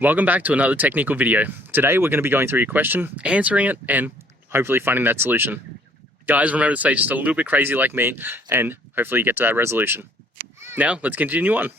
Welcome back to another technical video. Today we're going to be going through your question, answering it, and hopefully finding that solution. Guys, remember to stay just a little bit crazy like me, and hopefully get to that resolution. Now, let's continue on.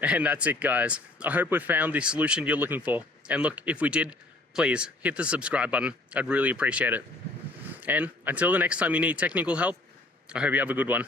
And that's it, guys. I hope we found the solution you're looking for. And look, if we did, please hit the subscribe button. I'd really appreciate it. And until the next time you need technical help, I hope you have a good one.